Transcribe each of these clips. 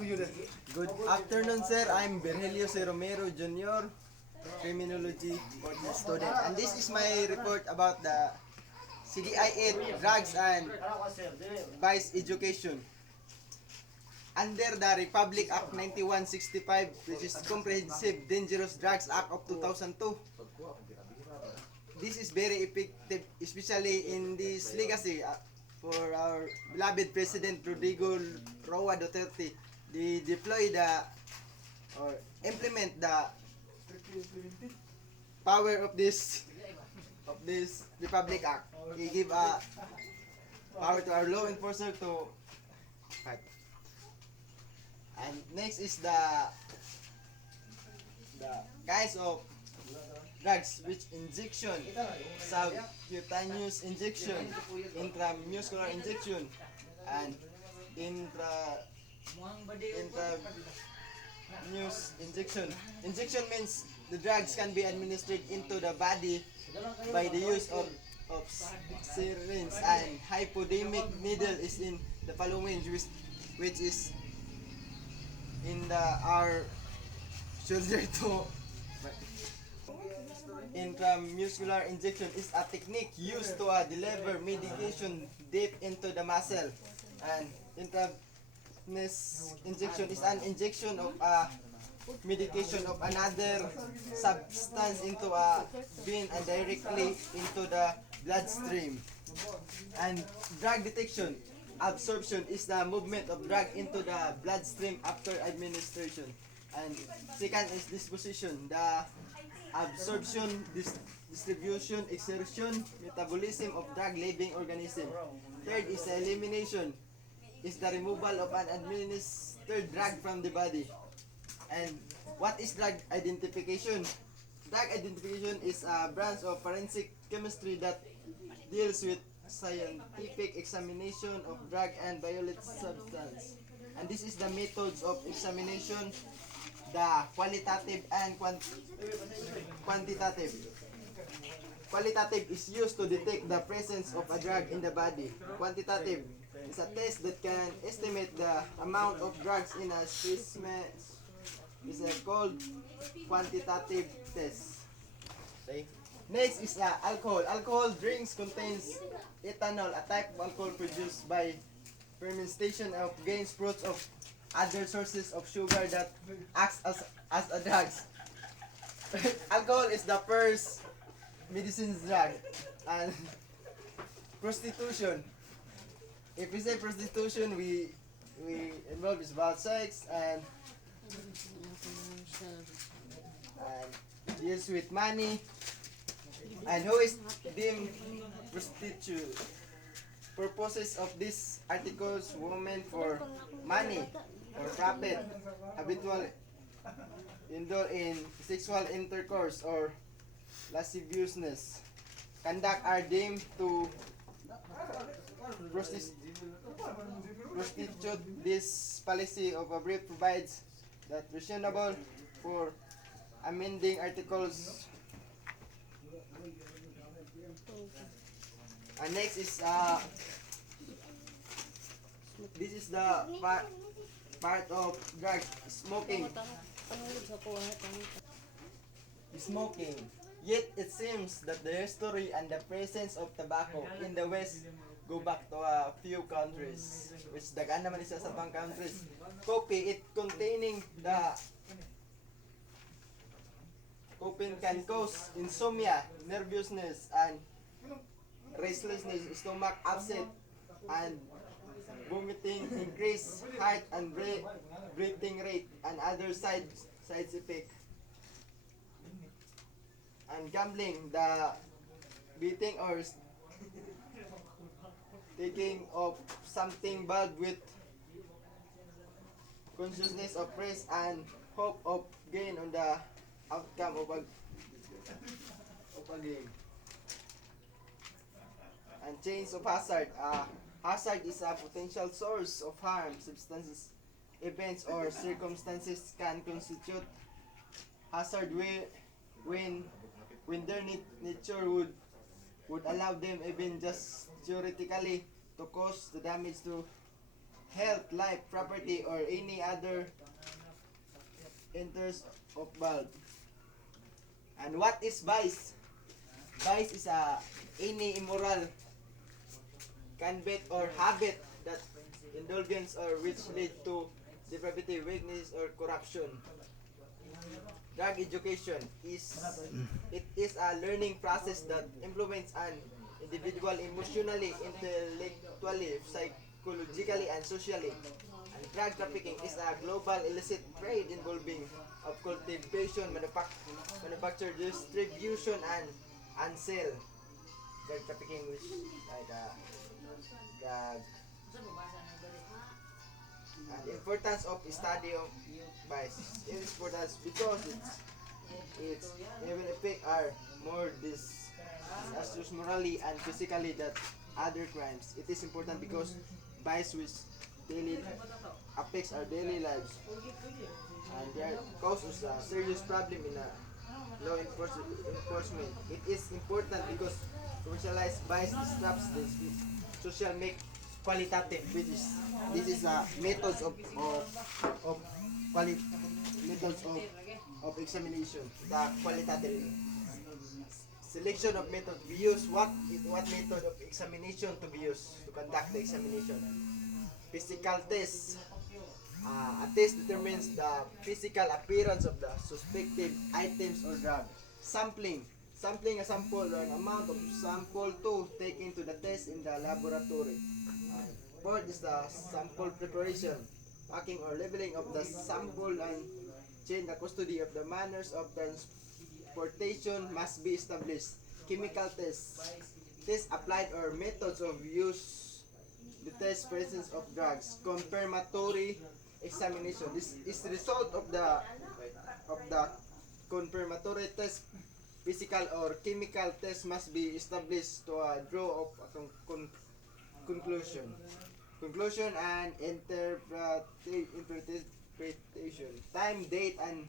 Good afternoon, sir. I'm Virgilio C. Romero Jr., Criminology Course student. And this is my report about the CDI-8 drugs and vice education. Under the Republic Act 9165, which is Comprehensive Dangerous Drugs Act of 2002, this is very effective, especially in this legacy for our beloved President Rodrigo Roa Duterte. They deploy or implement the power of this Republic Act. He give a power to our law enforcer to fight. And next is the kinds of drugs, which injection, subcutaneous injection, intramuscular injection, and intravenous injection. Injection means the drugs can be administered into the body by the use of syringe, and hypodermic needle is in the following, which is in our shoulder to. Intramuscular injection is a technique used to deliver medication deep into the muscle, and intravenous injection is an injection of medication of another substance into a vein and directly into the bloodstream. And drug detection, absorption is the movement of drug into the bloodstream after administration. And second is disposition, the absorption, distribution, exertion, metabolism of drug living organism. Third is elimination, is the removal of an administered drug from the body. And what is drug identification? Drug identification is a branch of forensic chemistry that deals with scientific examination of drug and biological substance. And this is the methods of examination, the qualitative and quantitative. Qualitative is used to detect the presence of a drug in the body. Quantitative is a test that can estimate the amount of drugs in a specimen. Is called quantitative test. Okay. Next is alcohol. Alcohol drinks contains ethanol, a type of alcohol produced by fermentation of grains, fruits of other sources of sugar that acts as a drug. Alcohol is the first medicine drug. And prostitution. If we say prostitution, we involve is about sex and deals with money. And who is deemed prostitute? Purposes of these articles: women for money or profit, habitual indulge in sexual intercourse or lasciviousness. Conduct are deemed to prostitute. This policy of a brief provides that reasonable for amending articles. And next is this is the part of drug smoking. Smoking. Yet it seems that the history and the presence of tobacco in the West go back to a few countries, which dagan naman isa sa pang countries. Coffee, it containing the coffee can cause insomnia, nervousness, and restlessness, stomach upset, and vomiting, increased heart and breathing rate, and other side effects. And gambling, the beating or taking of something bad with consciousness of risk and hope of gain on the outcome of a game. And chains of hazard. Hazard is a potential source of harm. Substances, events, or circumstances can constitute hazard when their nature would allow them, even just theoretically, to cause the damage to health, life, property, or any other interest of bulb. And what is vice? Vice is any immoral conduct or habit that indulgence or which lead to depravity, weakness, or corruption. Drug education is it is a learning process that influences an individual emotionally, intellectually, psychologically, and socially. And drug trafficking is a global illicit trade involving of cultivation, manufacture, distribution, and sale. Drug trafficking is like drug and importance of study of vice. It is important because it's even effect are more disastrous morally and physically than other crimes. It is important because vice which daily affects our daily lives and there causes a serious problem in law enforcement. It is important because commercialized vice disrupts the social make qualitative, which is this is methods of quali methods of examination. The qualitative selection of method we use what method of examination to be used to conduct the examination. Physical test. A test determines the physical appearance of the suspected items or drug. Sampling. Sampling a sample or an amount of sample to take into the test in the laboratory. Fourth is the sample preparation. Packing or labeling of the sample and chain the custody of the manners of transportation must be established. Chemical tests. Tests applied or methods of use the test presence of drugs. Confirmatory examination. This is the result of the confirmatory test. Physical or chemical test must be established to draw of a conclusion. Conclusion and interpretation. Time, date, and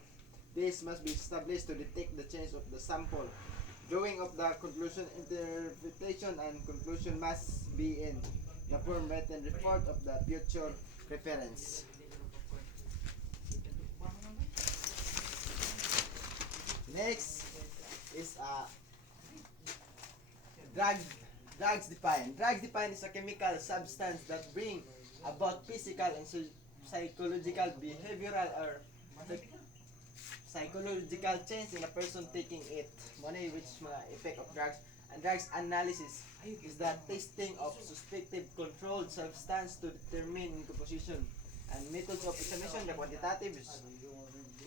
days must be established to detect the change of the sample. Drawing of the conclusion, interpretation, and conclusion must be in the form written report of the future reference. Next is drug drugs defined. Drugs defined is a chemical substance that bring about physical and psychological, behavioral, or psychological change in a person taking it. Money which mga effect of drugs. And drugs analysis is the testing of suspected controlled substance to determine composition. And methods of examination, the quantitative is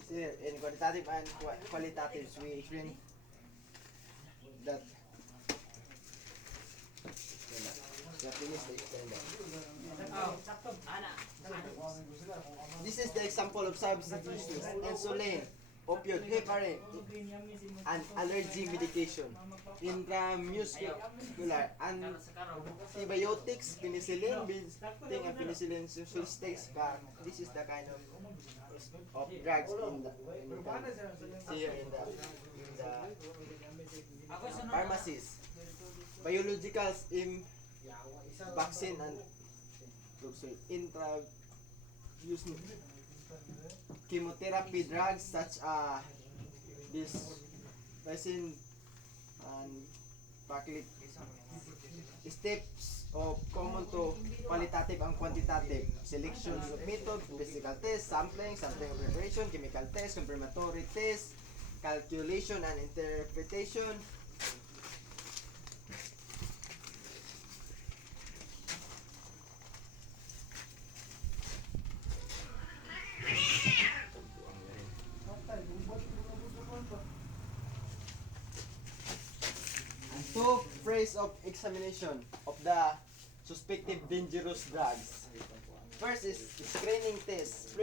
here in quantitative and qualitative. We explain that. This is the example of substitutions: insulin, opioid, heparin, and allergy medication. Intramuscular antibiotics, penicillin, Binting, and penicillin sulfates. This is the kind of drugs in the pharmacies. Biologicals in vaccine and intravenous chemotherapy drugs such as this vaccine and Paklik. Steps of common to qualitative and quantitative. Selection of method, physical test, sampling of preparation, chemical test, confirmatory test, calculation and interpretation. Two phrase of examination of the suspected dangerous drugs. First is screening test,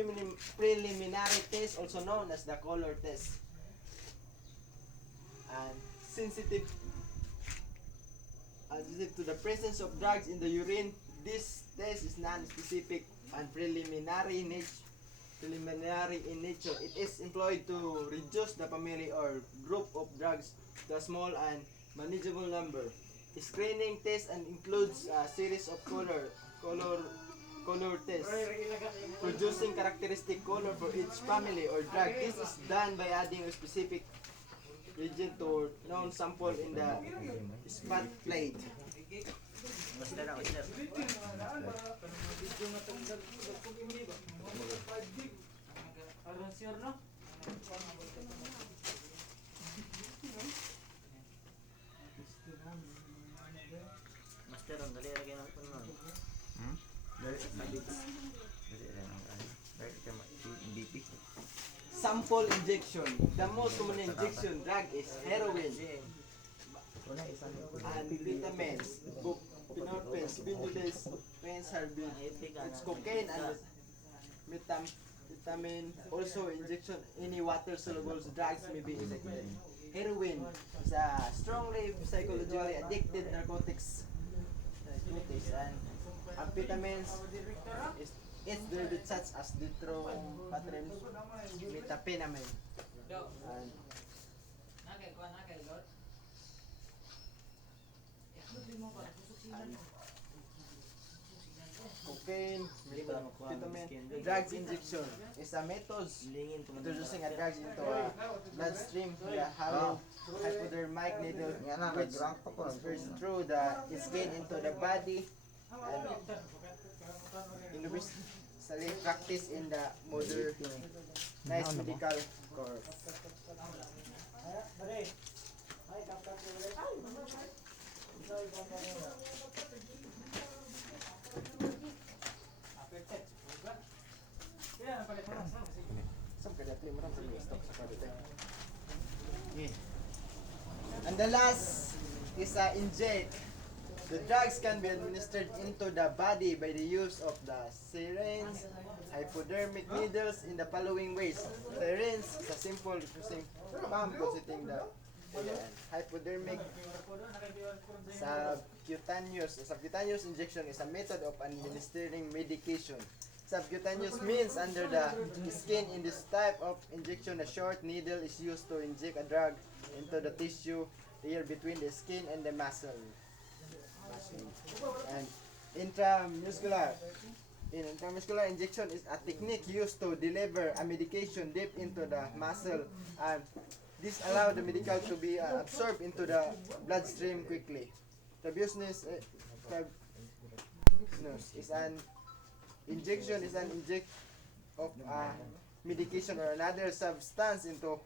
preliminary test, also known as the color test. And sensitive to the presence of drugs in the urine. This test is non-specific and preliminary in nature. It is employed to reduce the family or group of drugs to a small and manageable number. Screening test and includes a series of color color test, producing characteristic color for each family or drug. This is done by adding a specific reagent to known sample in the spot plate. Master na, master. Master, ang dali lagi ng punon. Dari ka BP. Sample injection. The most common injection drug is heroin and vitamins, buprenorphine, benzoyl, benzharbin, it's cocaine and vitamin. Also, injection any water soluble drugs may be injected. Heroin is a strongly psychologically addicted narcotics, and amphetamines is its derivatives such as diphenhydramine, methamphetamine, and cocaine, vitamin. Drugs injection is a method introducing a drug into a bloodstream via hollow hypodermic needle, which is first through the skin into the body and universally practiced in the modernized medical corps. And the last is inject. The drugs can be administered into the body by the use of the syringe, hypodermic needles in the following ways. Syringe is a simple using pump positing the hypodermic. Subcutaneous injection is a method of administering medication. Subcutaneous means under the skin. In this type of injection, a short needle is used to inject a drug into the tissue layer between the skin and the muscle. And intramuscular injection is a technique used to deliver a medication deep into the muscle, and this allows the medical to be absorbed into the bloodstream quickly. Travenousness is an injection of a medication or another substance into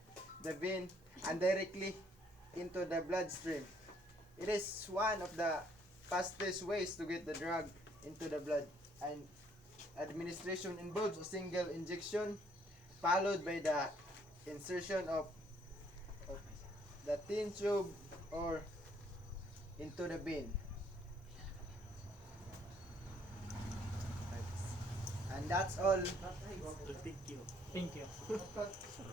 the vein and directly into the bloodstream. It is one of the fastest ways to get the drug into the blood, and administration involves a single injection followed by the insertion of the thin tube or into the vein. And that's all. Thank you. Thank you.